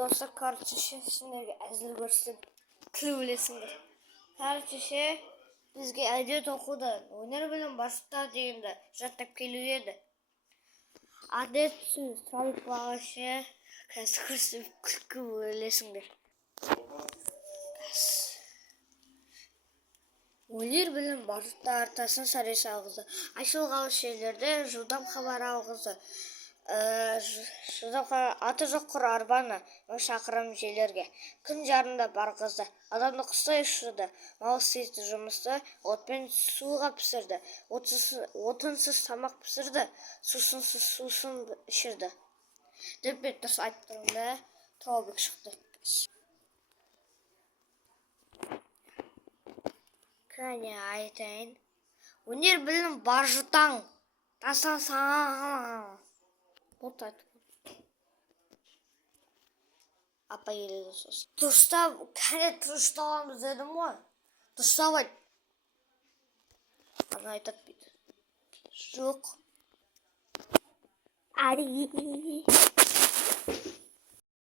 Dostlar, короче, sizlarga әзіл көрсетіп тіл білесіңдер. Короче, бізге әдет оқуды өнер білім баста дегенде жаттап келу еді. Әдет сөз салып бағашы қазір көрсетіп күлкі білесіңдер. Өнер білім баста артасын сарайсы алғызды. Ашылғалы шерлерде жылдам хабар алғызды. Аты жоқ құр арбаны шақырым желерге күн жарында барғызды. Адамды құстай ұшырды. Мал істейтін жұмысты отпен суға пісірді. Отынсыз тамақ пісірді. Сусынсыз сусын ішірді. Деп дұрыс айтып тұрғанда Таубек шықты. Кәне айтайын. Өнер білім бар жұтаң. Тасаң. Вот это. Апа елді сосын. Дұрыстап, кәне дұрыстағанбыз дедім ғой. Дұрыстап айт. Ана айтат бейді. Жоқ. Ари.